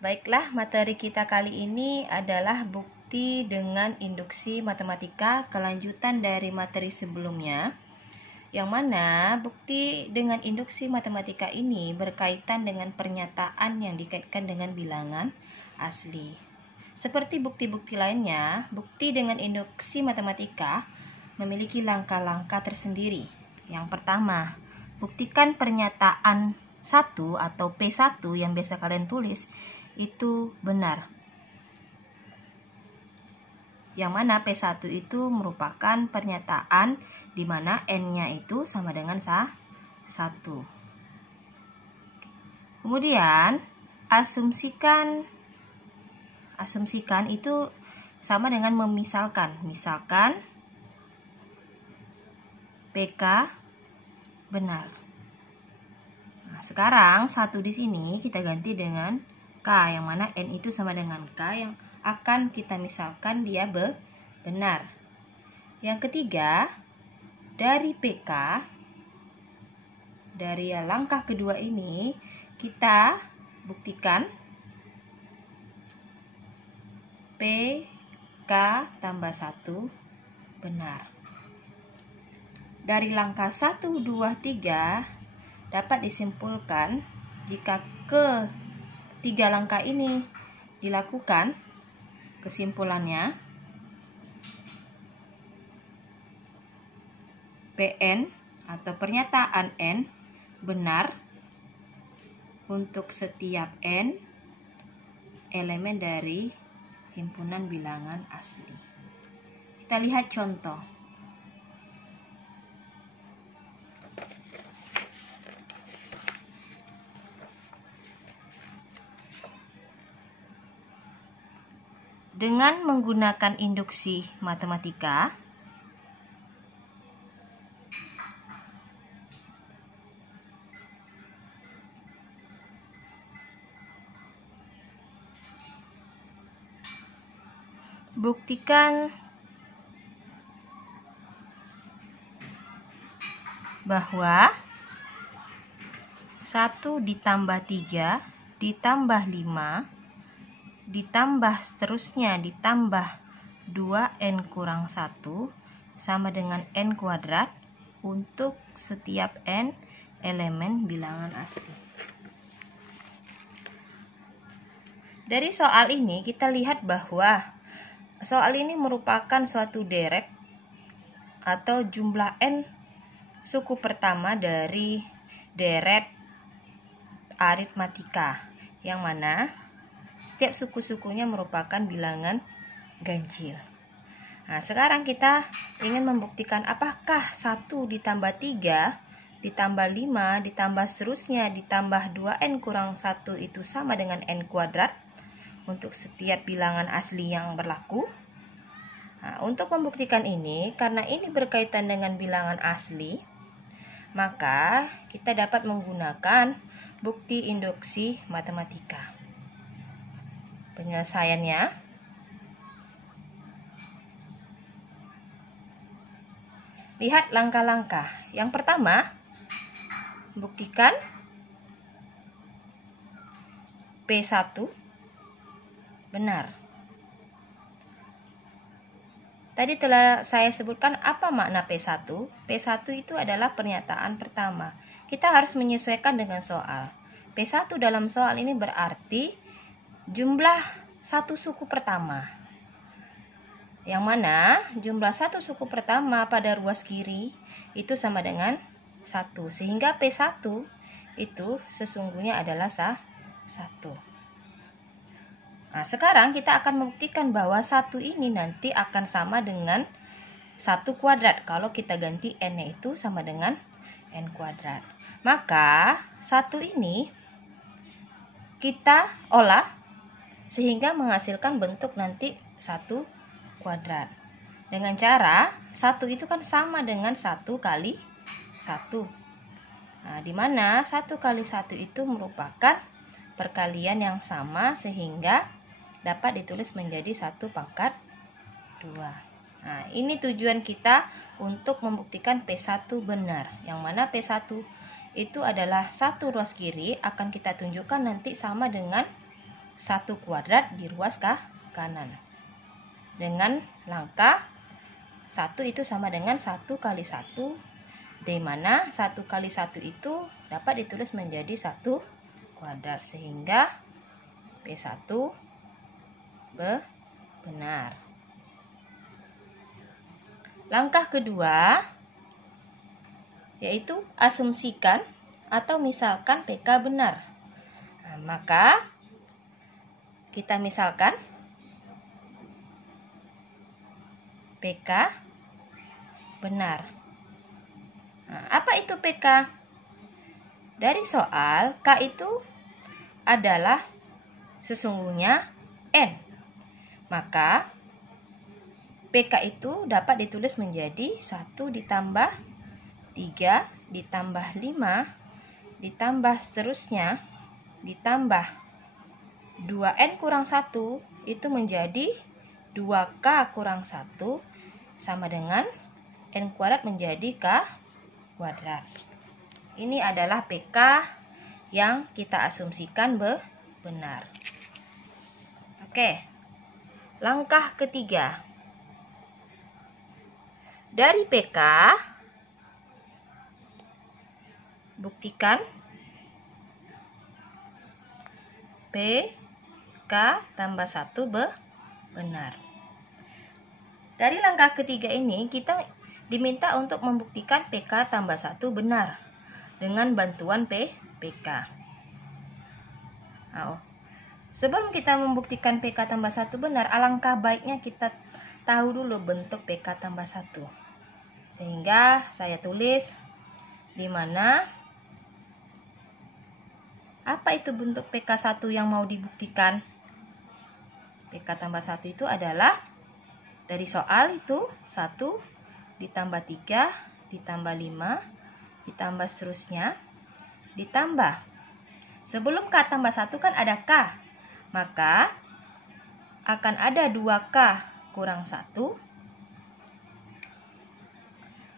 Baiklah, materi kita kali ini adalah bukti dengan induksi matematika kelanjutan dari materi sebelumnya, yang mana bukti dengan induksi matematika ini berkaitan dengan pernyataan yang dikaitkan dengan bilangan asli. Seperti bukti-bukti lainnya, bukti dengan induksi matematika memiliki langkah-langkah tersendiri. Yang pertama, buktikan pernyataan 1 atau P1 yang biasa kalian tulis itu benar. Yang mana P1 itu merupakan pernyataan di mana N-nya itu sama dengan 1. Kemudian asumsikan itu sama dengan memisalkan. Misalkan PK benar. Nah, sekarang 1 di sini kita ganti dengan K, yang mana N itu sama dengan K yang akan kita misalkan dia benar. Yang ketiga, dari PK, dari langkah kedua ini kita buktikan PK tambah 1 benar. Dari langkah 1, 2, 3 dapat disimpulkan jika ketiga langkah ini dilakukan, kesimpulannya PN atau pernyataan N benar untuk setiap N elemen dari himpunan bilangan asli. Kita lihat contoh. Dengan menggunakan induksi matematika, buktikan bahwa 1 ditambah 3 ditambah 5 ditambah seterusnya ditambah 2N kurang 1 sama dengan N kuadrat untuk setiap N elemen bilangan asli. Dari soal ini kita lihat bahwa soal ini merupakan suatu deret atau jumlah N suku pertama dari deret aritmatika, yang mana setiap suku-sukunya merupakan bilangan ganjil. Nah, sekarang kita ingin membuktikan apakah 1 ditambah 3 ditambah 5 ditambah seterusnya ditambah 2N kurang 1 itu sama dengan N kuadrat untuk setiap bilangan asli yang berlaku. Nah, untuk membuktikan ini, karena ini berkaitan dengan bilangan asli, maka kita dapat menggunakan bukti induksi matematika. Penyelesaiannya, lihat langkah-langkah. Yang pertama, buktikan P1 benar. Tadi telah saya sebutkan apa makna P1. P1 itu adalah pernyataan pertama. Kita harus menyesuaikan dengan soal. P1 dalam soal ini berarti jumlah satu suku pertama, yang mana jumlah satu suku pertama pada ruas kiri itu sama dengan 1, sehingga P1 itu sesungguhnya adalah 1. Nah, sekarang kita akan membuktikan bahwa 1 ini nanti akan sama dengan 1 kuadrat kalau kita ganti N-nya itu sama dengan N kuadrat. Maka 1 ini kita olah sehingga menghasilkan bentuk nanti 1 kuadrat. Dengan cara 1 itu kan sama dengan 1 kali 1. Nah, di mana 1 kali 1 itu merupakan perkalian yang sama sehingga dapat ditulis menjadi 1 pangkat 2. Nah, ini tujuan kita untuk membuktikan P1 benar. Yang mana P1 itu adalah 1 ruas kiri akan kita tunjukkan nanti sama dengan 1 kuadrat di ruas kanan. Dengan langkah 1 itu sama dengan 1 kali 1, di mana 1 kali 1 itu dapat ditulis menjadi 1 kuadrat, sehingga P1 benar. Langkah kedua yaitu asumsikan atau misalkan PK benar. Nah, maka kita misalkan PK benar. Nah, apa itu PK? Dari soal, K itu adalah sesungguhnya N. Maka PK itu dapat ditulis menjadi 1 ditambah 3 ditambah 5 ditambah seterusnya ditambah 2N kurang 1 itu menjadi 2K kurang 1 sama dengan N kuadrat menjadi K kuadrat. Ini adalah PK yang kita asumsikan benar. Oke, langkah ketiga. Dari PK, buktikan PK tambah 1 benar. Dari langkah ketiga ini, kita diminta untuk membuktikan PK tambah 1 benar dengan bantuan PK. Sebelum kita membuktikan PK tambah 1 benar, alangkah baiknya kita tahu dulu bentuk PK tambah 1. Sehingga saya tulis di mana apa itu bentuk PK1 yang mau dibuktikan. PK tambah 1 itu adalah dari soal itu 1 ditambah 3 ditambah 5 ditambah seterusnya ditambah. Sebelum K tambah 1 kan ada K. Maka akan ada 2K kurang 1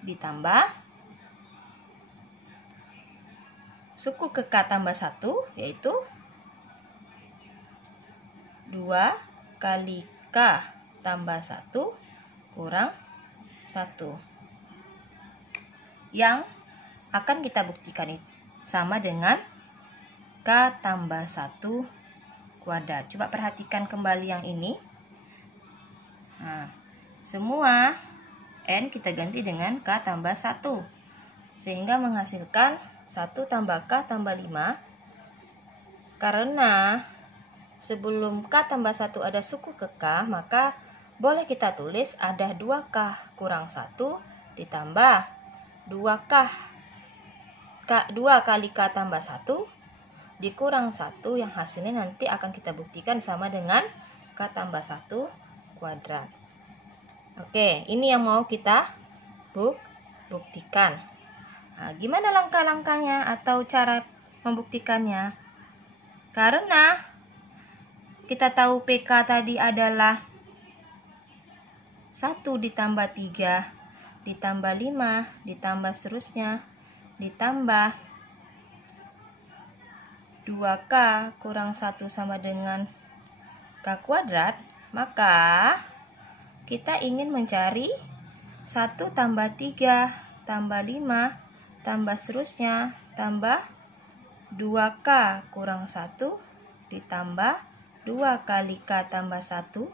ditambah suku ke K tambah 1 yaitu 2 kali K tambah 1 kurang 1 yang akan kita buktikan itu sama dengan K tambah 1 kuadrat. Coba perhatikan kembali yang ini. Nah, semua N kita ganti dengan K tambah 1 sehingga menghasilkan 1 tambah K tambah 5. Karena sebelum K tambah 1 ada suku ke K, maka boleh kita tulis ada 2K kurang 1 ditambah 2 kali K tambah 1 dikurang 1 yang hasilnya nanti akan kita buktikan sama dengan K tambah 1 kuadrat. Oke, ini yang mau kita buktikan. Nah, gimana langkah-langkahnya atau cara membuktikannya? Karena kita tahu PK tadi adalah 1 ditambah 3 ditambah 5 ditambah seterusnya ditambah 2K kurang 1 sama dengan K kuadrat, maka kita ingin mencari 1 tambah 3 tambah 5 tambah seterusnya tambah 2K kurang 1 ditambah 2 kali K tambah 1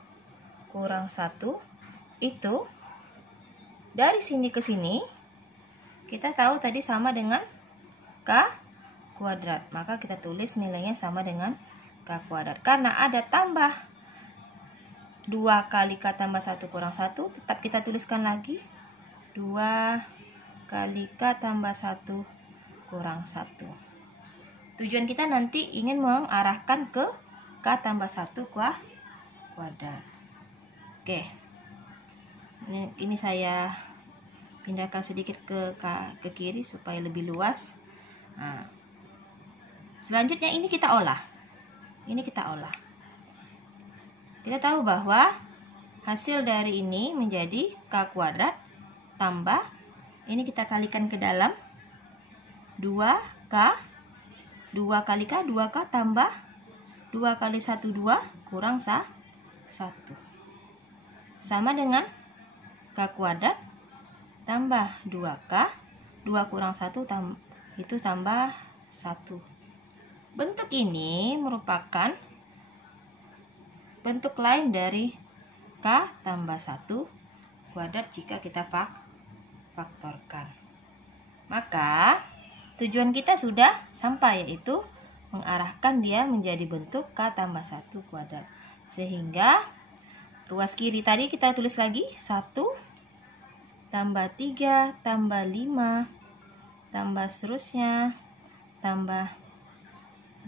kurang 1 itu dari sini ke sini kita tahu tadi sama dengan K kuadrat. Maka kita tulis nilainya sama dengan K kuadrat. Karena ada tambah 2 kali K tambah 1 kurang 1, tetap kita tuliskan lagi 2 kali K tambah 1 kurang 1. Tujuan kita nanti ingin mengarahkan ke K tambah 1 kuadrat. Oke. Ini saya pindahkan sedikit ke kiri supaya lebih luas. Nah, selanjutnya ini kita olah. Kita tahu bahwa hasil dari ini menjadi K kuadrat tambah, ini kita kalikan ke dalam 2K, 2 kali K, 2K tambah 2 kali 1, 2 kurang 1. Sama dengan K kuadrat tambah 2K. 2 kurang 1 itu tambah 1. Bentuk ini merupakan bentuk lain dari K tambah 1 kuadrat jika kita faktorkan. Maka tujuan kita sudah sampai, yaitu mengarahkan dia menjadi bentuk K tambah 1 kuadrat. Sehingga ruas kiri tadi kita tulis lagi 1 tambah 3 tambah 5 tambah seterusnya tambah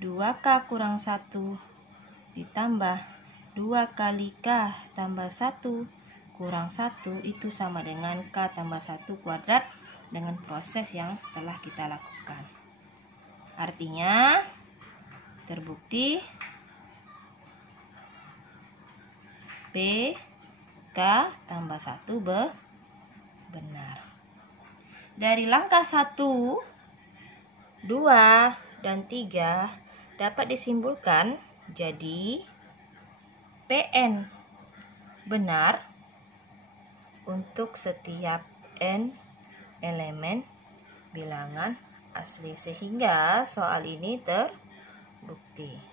2K kurang 1 ditambah 2 kali K tambah 1 kurang 1 itu sama dengan K tambah 1 kuadrat dengan proses yang telah kita lakukan. Artinya terbukti P K tambah 1 benar. Dari langkah 1, 2, dan 3 dapat disimpulkan jadi PN benar untuk setiap N elemen bilangan asli, sehingga soal ini terbukti.